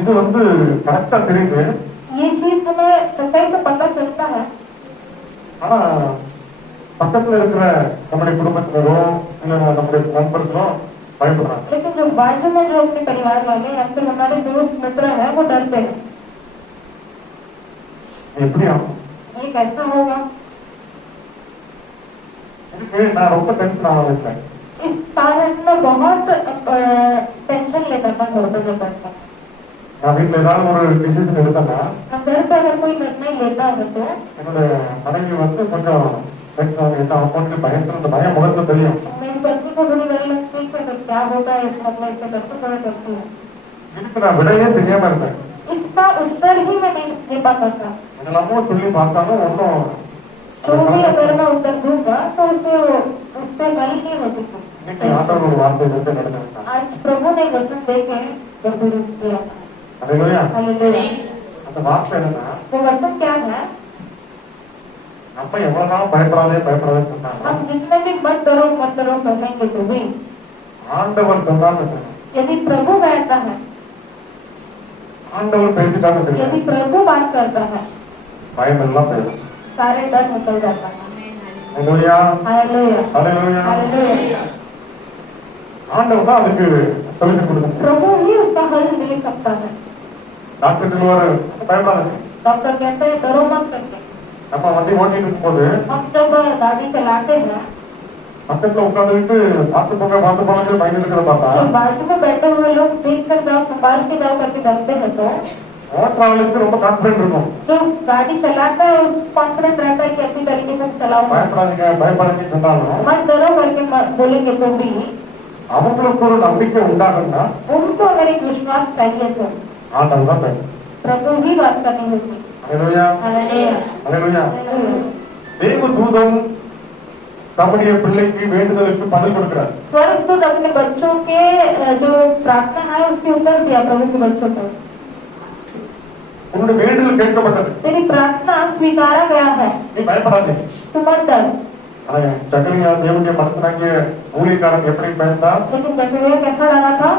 இது வந்து கரெக்டா தெரியுது. ये चीज हमें सच्चाई से पता चलता है. ஆனா பக்கத்துல இருக்கிற நம்முடைய குடும்பத்தினரோ இல்ல நம்முடைய நண்பர்களோ பயப்படுறாங்க. लेकिन जो बाजू में जो अपने परिवार वाले या फिर हमारे दोस्त मित्र हैं वो डरते हैं. எப்படி ஆகும்? ये कैसा होगा? இதுக்கு நான் ரொம்ப டென்ஷன் ஆகிட்டேன். इस कारण में बहुत टेंशन लेकर मैं घर पर करता हूँ. நான் வீட்டுல ஏதாவது ஒரு டிசிஷன் எடுத்தேன்னா हम घर पर अगर कोई निर्णय लेता है तो என்னோட மனைவி வந்து கொஞ்சம் டென்ஷன் ஆகி என்ன ஆகும்னு பயத்துல பயம் முகத்துல தெரியும். मेरी पत्नी को थोड़ी डर लगती है कि क्या होगा इस मतलब से करते बड़ा करती हूँ. இதுக்கு நான் விடையே தெரியாம இருந்தேன். इसका उत्तर ही मैं नहीं दे पाता था. என்னெல்லாமோ சொல்லி பார்த்தாலும் ஒன்றும் तो भी अगर मैं उत्तर दूंगा तो उससे गल नहीं होती थी. இன்னைக்கு ஆண்டவர் ஒரு வார்த்தை வந்து நடந்தாங்க. आज प्रभु ने वचन देके गंभीर किया. हालेलुया. हालेलुया. அந்த வார்த்தை என்னன்னா वो वचन क्या है? அப்ப எவ்வளவு நாளும் பயப்படாதே சொன்னாங்க. हम जितने भी मत डरो कहेंगे तो भी ஆண்டவர் சொன்னாங்க. यदि प्रभु कहता है, ஆண்டவர் பேசிட்டாங்க சரி. यदि प्रभु बात करता है பயம் எல்லாம் போயிடும். सारे डर निकल जाता है. हालेलुया. हालेलुया. हालेलुया. हालेलुया. ஆண்டவர் தான் அதுக்கு சொல்யூஷன் கொடுக்கணும். प्रभु ही उसका हल दे सकता है. டாக்டர் சொல்லுவாரு பயப்படாதீங்க. डॉक्टर कहते हैं डरो मत करके. நம்ம வண்டி ஓட்டிட்டு இருக்கும்போது हम जब गाड़ी चलाते हैं பக்கத்துல உட்காந்துட்டு பார்த்து போங்க பயந்துட்டு இருக்கிற பார்த்தா तो बाजू में बैठे हुए लोग देख कर जाओ संभाल के जाओ करके डरते हैं तो ஓட்டுறவங்களுக்கு ரொம்ப கான்ஃபிடென்ட் இருக்கும். जो गाड़ी चलाता है उस कॉन्फिडेंस रहता है कि अच्छी तरीके से चलाऊंगा. பயப்படாதீங்க சொன்னாலும் मत डरो करके बोलेंगे तो भी அவங்களுக்கு ஒரு நம்பிக்கை உண்டாகுன்னா उनको अगर एक विश्वास चाहिए तो ஆண்டவர் தான் பேசும். प्रभु ही बात करनी होगी. हालेलुया. हालेलुया. हालेलुया. தேவதூதன் தம்முடைய பிள்ளைக்கு வேண்டுதலுக்கு பதில் கொடுக்கிறார். स्वर्गदूत अपने बच्चों के जो प्रार्थना है उसके उत्तर दिया प्रभु के बच्चों को. உன்னுடைய வேண்டுதல் கேட்கப்பட்டது. तेरी प्रार्थना स्वीकारा गया है. நீ பயப்படாதே. तू मत डर. சகரியா தேவனுடைய மனுஷனாகிய ஊழியக்காரன் எப்படி பேசினா लेकिन जकरिया कैसा लगा था?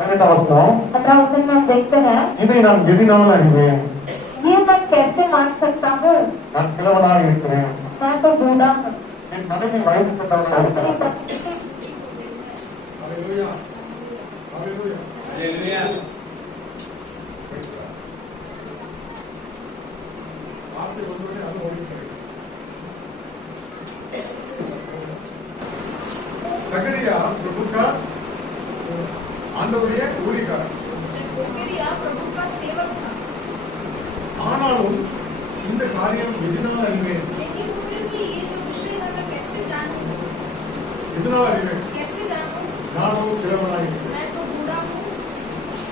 18 வசனம் 18 वचन में हम देखते हैं இதை நான் எதினாலும் அறிவேன். ये मैं कैसे मान सकता हूँ? நான் கிழவனாக இருக்கிறேன். मैं तो बूढ़ा हूँ. என் மனைவி வயது சென்றவனாக இருக்கிறார். हालेलुया. हालेलुया. हालेलुया. आपके बंधु ने अनुभव किया. சகரியா प्रभु का ஆண்டவருடைய ஊழியக்காரர். சகரியா प्रभु का सेवक था. ஆனாலும் இந்த காரியம் எதனால் அறிவேன்? लेकिन फिर भी ये जो विषय है मैं कैसे जानूं? எதனால் அறிவேன்? कैसे जानूं? நானும் கிழவனாய் இருக்கிறேன். मैं तो बूढ़ा हूँ.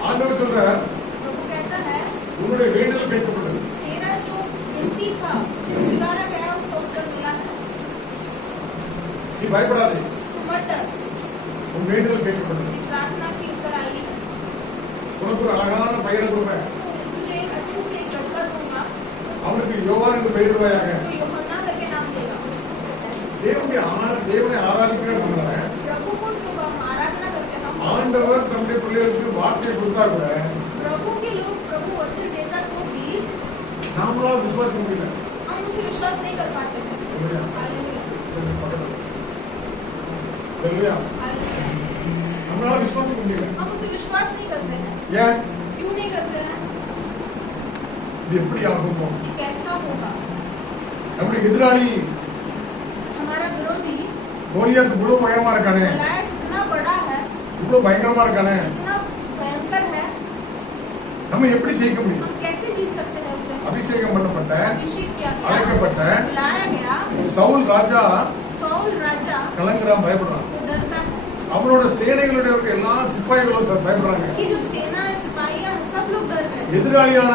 ஆண்டவர் சொல்றார் प्रभु कहता है உன்னுடைய வேண்டுதல் கேட்கப்பட்டது. तेरा जो विनती था स्वीकारा गया उसका उत्तर मिला है. நீ பயப்படாதே. तू मत डर. உன் வேண்டுதல் கேட்கப்பட்டது. तेरी प्रार्थना की उत्तर आई है. உனக்கு ஒரு அழகான பையனை கொடுப்பேன். तुझे एक अच्छे से एक लड़का दूंगा. அவனுக்கு யோவான் என்று பெயரிடுவாயாக. तो यूहन्ना करके नाम देगा. தேவனை ஆராதிக்கிறேன். प्रभु को जो हम आराधना करते हैं ஆண்டவர் தம்முடைய பிள்ளைகளுக்கு வார்த்தையை கொடுத்தா கூட प्रभु के लोग प्रभु वचन देता तो भी நாமளால் விசுவாசிக்க முடியல. हम उसे विश्वास नहीं कर पाते हैं. हालेलुया. हालेलुया. हालेलुया. हालेलुया. நம்மளால விசுவாசிக்க முடியல. हम उसे विश्वास नहीं करते हैं. ஏன்? क्यों नहीं करते हैं? இது எப்படி ஆகுமோ? ये कैसा होगा? நம்முடைய எதிராளி हमारा विरोधी கோலியாத் இவ்வளவு பயங்கரமா இருக்கானே, गॉलियत इतना बड़ा है, இவ்வளவு பயங்கரமா இருக்கானே, इतना भयंकर है, நம்ம எப்படி ஜெயிக்க முடியும்? हम कैसे जीत सकते हैं उसे? அபிஷேகம் பண்ணப்பட்ட अभिषेक किया गया, அழைக்கப்பட்ட बुलाया गया சவுல் ராஜா सौल राजा கலங்குறான், பயப்படுறான். वो डरता है. அவனோட சேனைகளுடைய எல்லா சிப்பாய்களும் பயப்படுறாங்க. उसकी जो सेना है, सिपाहियां सब लोग डर रहे हैं. எதிராளியான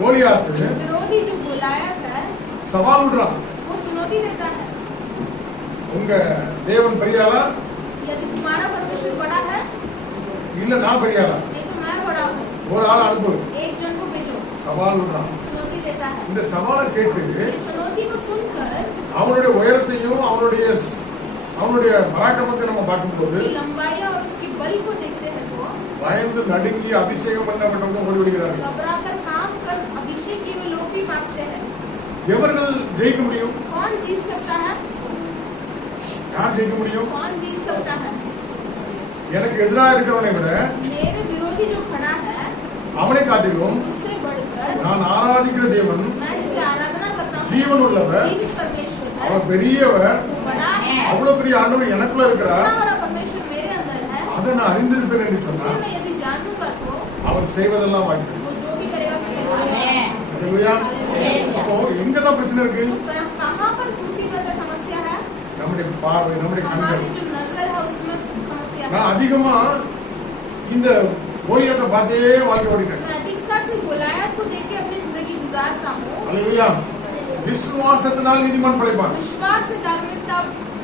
கோலியாத் विरोधी जो गोलियत है சவால் விடுறான். वो चुनौती देता है. உங்க தேவன் பெரியாளா यदि तुम्हारा परमेश्वर बड़ा है இல்ல நான் பெரியாளா, नहीं तो मैं बड़ा हूँ, ஒரு ஆள் அனுப்பு, एक जन को भेजो. சவால் விடுறான். चुनौती देता है. இந்த சவாலை கேட்டு ये चुनौती को सुनकर அவனுடைய உயரத்தையும் அவனுடைய பராக்கிரமத்தை நம்ம பார்க்கும்போது उसकी लंबाई और उसकी बल को देखते हैं तो பயந்து நடுங்கி அபிஷேகம் பண்ணப்பட்டவங்க ஓடி விடுகிறார்கள். घबराकर काम कर अभिषेक किए हुए लोग भी भागते हैं. எவர்கள் ஜெயிக்க முடியும்? कौन जीत सकता है? யார் ஜெயிக்க முடியும்? कौन जीत सकता है? எனக்கு எதிராக இருக்கிறவனை விட मेरे विरोधी जो खड़ा है அவனை காட்டிலும் उससे बढ़कर நான் ஆராதிக்கிற தேவன் मैं जिसे आराधना करता हूँ ஜீவன் உள்ளவர், जीवित परमेश्वर है, அவர் பெரியவர், वो बड़ा है, அவ்வளவு பெரிய ஆண்டவர் எனக்குள்ள இருக்கிறார். इतना बड़ा परमेश्वर मेरे अंदर है. அதை நான் அறிந்திருப்பேன் என்று उसे சொன்னார். मैं यदि जानूंगा तो அவன் செய்வதெல்லாம் வாய்ப்பு. वो जो भी करेगा सही. சரியா? அப்போ எங்கதான் பிரச்சனை இருக்கு? तो कहाँ पर मुसीबत है, समस्या है? நம்முடைய பார்வை, நம்முடைய கண்கள். हमारी जो नजर है उसमें समस्या है. நான் அதிகமா இந்த கோலியாத்தை பார்த்தே வாழ்க்கை ஓடிட்டேன். मैं अधिकता से गोलायत को देख के अपनी जिंदगी गुजारता हूँ. அல்லேலூயா. விசுவாசத்தினால் நீதிமான் பிழைப்பான். विश्वास से धार्मिकता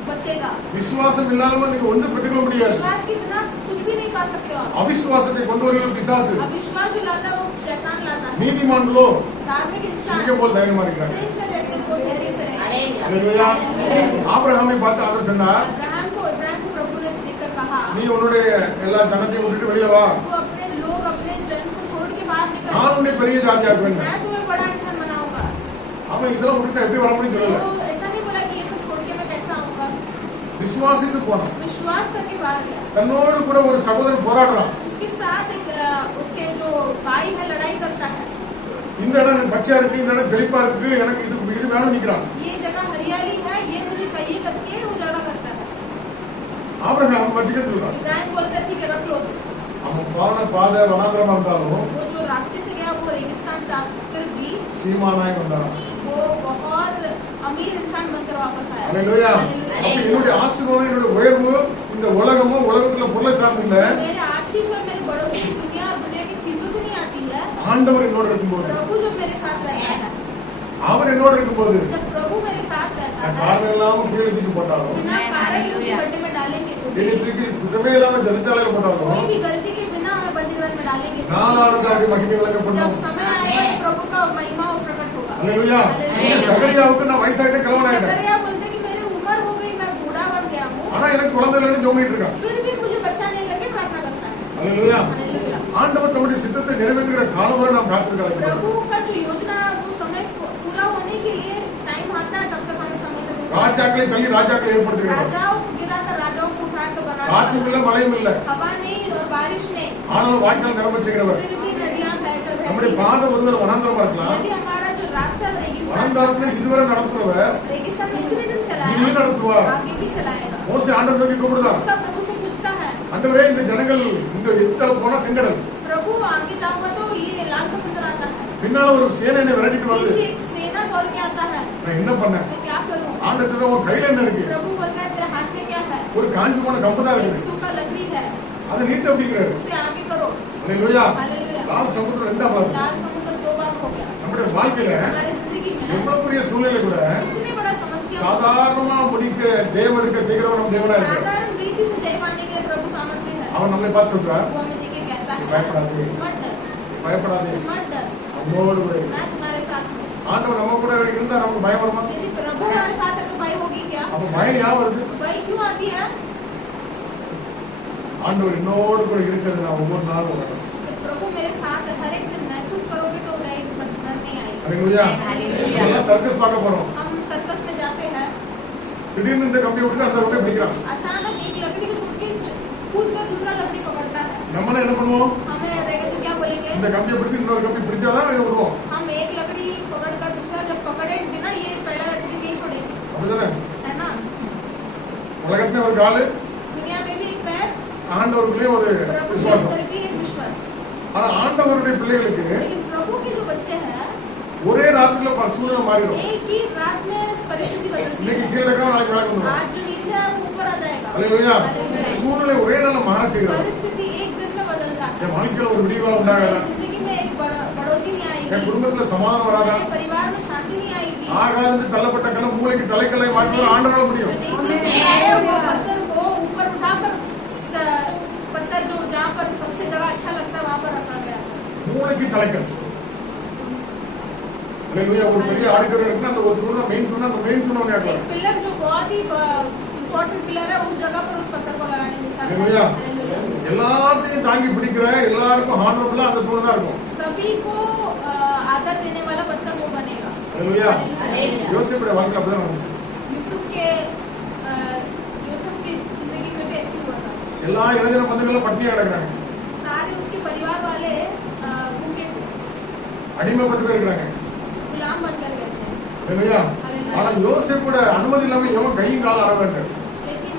बचेगा. விசுவாசம் இல்லாமல் நீங்க ஒன்றும் பெற்றுக்கொள்ள முடியாது. विश्वास के बिना कुछ भी नहीं पा सकते हो. அவிசுவாசத்தை கொண்டு வருகிற பிசாசு. अविश्वास जो लाता है वो शैतान लाता है. நீதிமான்களோ धार्मिक इंसान சிங்கம் போல் தைரியமா இருக்கிறாங்க. सिंह के जैसे वो धैर्य से रहेगा. அல்லேலூயா. ஆபிரகாமை பார்த்து அவர் சொன்னார், इब्राहिम को प्रभु ने देखकर कहा, நீ உன்னுடைய எல்லா ஜனத்தையும் விட்டுட்டு வெளியே வா, तू अपने लोग अपने जन को छोड़ के बाहर निकल, நான் உன்னை பெரிய ஜாதியாக்குவேன். मैं तुम्हें बड़ा इंसान बनाऊंगा. அவன் இதெல்லாம் விட்டுட்டு எப்படி வர முடியும் சொல்லல. तो ऐसा नहीं बोला कि ये सब छोड़ के मैं कैसा आऊंगा. விசுவாசித்து போனான். विश्वास करके बाहर गया. தன்னோடு கூட ஒரு சகோதரன் போராடுறான். उसके साथ एक उसके जो भाई है लड़ाई करता है. இந்த இடம் எனக்கு பச்சையா இருக்கு, இந்த இடம் செழிப்பா இருக்கு, எனக்கு இது வேணும் நிக்கிறான். ये जगह हरियाली है, ये मुझे चाहिए करके वो झगड़ा करता है. ஆபிரகாம் வச்சுக்கிட்டு இருக்கான். इब्राहिम बोलता है ठीक है रख लो. அவன் போன பாதை வனாந்திரமா இருந்தாலும் वो जो रास्ते से गया वो रेगिस्तान था, फिर भी சீமானாய் வந்தான். वो बहुत अमीर इंसान बनकर वापस आया. அல்லேலூயா. அப்ப என்னுடைய ஆசீர்வாதம், என்னுடைய உயர்வு இந்த உலகமும் உலகத்துல பொருளை சார்ந்து இல்ல, मेरे आशीष और मेरे बड़ों की दुनिया और दुनिया की चीजों से नहीं आती है. ஆண்டவர் என்னோட இருக்கும்போது, प्रभु जब मेरे साथ रहता है, அவர் என்னோட இருக்கும்போது जब प्रभु मेरे साथ रहता நான் है, காரணம் இல்லாம கீழே தூக்கி போட்டாலும், बिना कारण के उसे गड्ढे में डालेंगे तो भी, என்னை தூக்கி குற்றமே இல்லாம ஜனத்தாலையில போட்டாலும், कोई भी गलती के बिना हमें बंदीगृह में डालेंगे तो நான் भी, ஆனந்தாவுடைய மகிமை விளக்கப்படும். जब समय आएगा प्रभु का महिमा और प्रकट होगा. அல்லேலூயா. சகரியாவுக்கு நான் வயசாயிட்ட கிழவனாயிட்டேன். जकरिया बोलते कि मेरी उम्र हो गई, मैं बूढ़ा बन गया हूँ, ஆனா எனக்கு குழந்தை இல்லைன்னு ஜோமிட்டு இருக்கான். फिर भी मुझे बच्चा नहीं करके प्रार्थना करता है. அல்லேலூயா. हालेलुया. ஆண்டவர் தம்முடைய சித்தத்தை நிறைவேற்றுகிற காலம் வரை நாம் காத்திருக்கிறோம். प्रभु का जो योजना वो समय पूरा होने के लिए टाइम आता है, तब तक हमें समय तक ராஜாக்களை தள்ளி ராஜாக்களை ஏற்படுத்துகிறார். राजाओं को गिराकर राजाओं को उठाकर बनाकर, காற்றும் இல்ல மழையும் இல்ல, हवा नहीं और बारिश नहीं, ஆனாலும் வாய்க்கால் நிரம்ப செய்கிறவர். फिर भी नदियां बहकर நம்முடைய बहती பாதை ஒருவேளை வனாந்தரமா हैं. இருக்கலாம், यदि हमारा जो रास्ता रेगिस्तान வனாந்தரத்துல இதுவரை நடத்துறவர் रेगिस्तान में इतने दिन चला இனியும் है, நடத்துவார். आगे भी चलाएगा. மோசே ஆண்டவர் நோக்கி கூப்பிடுதான், सब प्रभु से पूछता है, ஆண்டவரே இந்த ஜனங்கள் இந்த எத்தனை போனா செங்கடல், प्रभु आगे जाऊंगा तो ये लाल समुद्र आता है, பின்னால ஒரு சேனை என்னை விரட்டிட்டு வருது, पीछे एक सेना दौड़ के आता है, நான் என்ன பண்ணேன்? मैं क्या करूं? ஆண்டவர் உன் கையில என்ன இருக்கு? प्रभु बोलता है तेरे हाथ में क्या है? ஒரு காஞ்சி போன கம்பு தான் एक இருக்குது, सूखा लकड़ी है, அதை நீட்டு அப்படிங்கிறாரு. उसे आगे करो. அல்லேலூயா. हालेलुया. லால் சமுத்திரம் ரெண்டா பாருங்க. लाल समुद्र 2 बार हो गया. நம்முடைய வாழ்க்கையில हमारी जिंदगी में எவ்வளவு பெரிய சூழ்நிலை கூட इतनी बड़ा समस्या, சாதாரணமா முடிக்க ஜெயமெடுக்க செய்கிறவன் நம்ம தேவனா இருக்கார். साधारण रीति से जय पाने के लिए प्रभु सामर्थ्य है. அவன் நம்மை பார்த்து சொல்றார், वो हमें देख के कहता है பயப்படாதே, मत डर, பயப்படாதே, मत डर, நம்மோடு கூட இரு. मैं तुम्हारे साथ हूँ. ஆண்டவர் நம்ம கூட இருந்தா நமக்கு பயம் வருமா? यदि प्रभु हमारे साथ है तो भय होगी क्या? அப்ப பயம் ஏன் வருது? भय क्यों आती है? ஆண்டவர் என்னோடு கூட இருக்கிறது நான் ஒவ்வொரு நாளும் உணர்றேன். जब प्रभु मेरे साथ है, हर एक दिन महसूस करोगे तो डर नहीं आएगी. அல்லேலூயா. हालेलुया. இதெல்லாம் சர்க்கஸ் பார்க்க போறோம். हम सर्कस में जाते हैं, திடீர்னு இந்த கம்பி விட்டு அந்த கம்பி பிடிக்கிறான். अचानक एक लकड़ी को छूट के कूद कर दूसरा लकड़ी पकड़ता है. நம்ம என்ன பண்ணுவோம்? हमें रहेगा तो क्या बोलेंगे? இந்த கம்பியை பிடிச்சி இன்னொரு கம்பி பிடிச்சாதான் இதை விடுவோம். हम एक लकड़ी पकड़कर दूसरा जब पकड़े बिना ये पहला लकड़ी नहीं छोड़ेंगे, அப்படிதானே? है ना? உலகத்துல ஒரு காலு, दुनिया में भी एक पैर, ஆண்டவருக்குள்ளே ஒரு प्रभु के விசுவாசம். अंदर भी एक विश्वास. ஆனா ஆண்டவருடைய பிள்ளைகளுக்கு लेकिन प्रभु के जो बच्चे हैं, ஒரே ராத்திரில சூழ்நிலை மாறிடும். एक ही रात में परिस्थिति बदलती இன்னைக்கு है. கீழே இருக்கா நாளைக்கு மேலே வந்துடும். आज जो नीचे है वो ऊपर आ जाएगा. அல்லேலூயா. हालेलुया. சூழ்நிலை ஒரே நாள்ல மாற செய்கிறது. परिस्थिति एक दिन में बदल जाती है. என் வாழ்க்கையில ஒரு விடிவாளம் உண்டாகாதா? मेरी जिंदगी में एक बढ़ोतरी नहीं என் आएगी. குடும்பத்துல சமாதானம் வராதா? मेरे परिवार में शांति नहीं आएगी. ஆகாது தள்ளப்பட்ட கல்ல மூளைக்கு தலைக்கல்லை மாற்றி ஆண்டவரால முடியும். नीचे गिराए हुए पत्थर को ऊपर उठाकर पत्थर जो जहाँ पर सबसे जगह अच्छा लगता है वहाँ पर रखा गया. மூளைக்கு தலைக்கல். அல்லேலூயா. ஒரு பெரிய ஆடிட்டோரியம் இருக்குன்னா அந்த ஒரு தூண் மெயின் தூண், அந்த மெயின் தூண் ஒண்ணு ஆக்கலாம். एक पिलर जो बहुत ही इम्पोर्टेंट पिलर है उस जगह पर उस पत्थर को लगाने के साथ. हालेलुया. हालेलुया. எல்லாத்தையும் தாங்கி பிடிக்கிற எல்லாருக்கும் ஹானரபிளா அந்த தூண் தான் இருக்கும். सभी को आदर देने वाला पत्थर वो बनेगा. அல்லேலூயா. யோசேப்புடைய வாழ்க்கை அப்படிதான் நடந்துச்சு. यूसुफ की जिंदगी में भी ऐसे हुआ था. எல்லா இளைஞர பந்துகளும் பட்டினியா கிடக்குறாங்க. सारे उसके परिवार वाले भूखे थे, அடிமைப்பட்டு போயிருக்காங்க. गुलाम बनकर गए थे. அல்லேலூயா. ஆனா யோசேப்போட அனுமதி இல்லாம எவன் கையும் கால ஆடவே लेकिन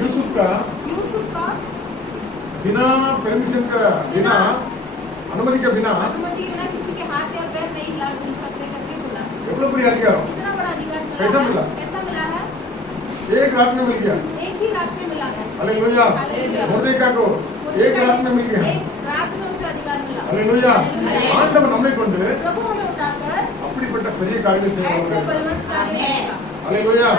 यूसुफ का बिना परमिशन का बिना अनुमति के बिना किसी के हाथ या पैर नहीं हिला सकते करके बोला. एवढं बड़ी अधिकार इतना बड़ा अधिकार कैसा मिला? कैसा मिला है? एक रात में मिल गया. एक ही रात में मिला है. हालेलुया. मोर्देकाई को एक रात में मिल गया. एक रात में उसे अधिकार मिला. हालेलुया. ஆண்டவர் நம்மை கொண்டு प्रभु हमें उठाकर அப்படிப்பட்ட பெரிய காரியத்தை ऐसे செய்வார். बलवंत कार्य करेगा. हालेलुया.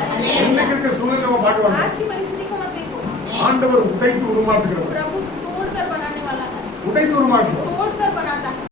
இன்னைக்கு இருக்கிற சூழ்நிலை நம்ம பார்க்க आज வேண்டாம். की परिस्थिति को मत देखो. ஆண்டவர் உடைத்து உருமாற்றுகிறவர். प्रभु तोड़ कर बनाने वाला है. உடைத்து உருமாற்றுவார். तोड़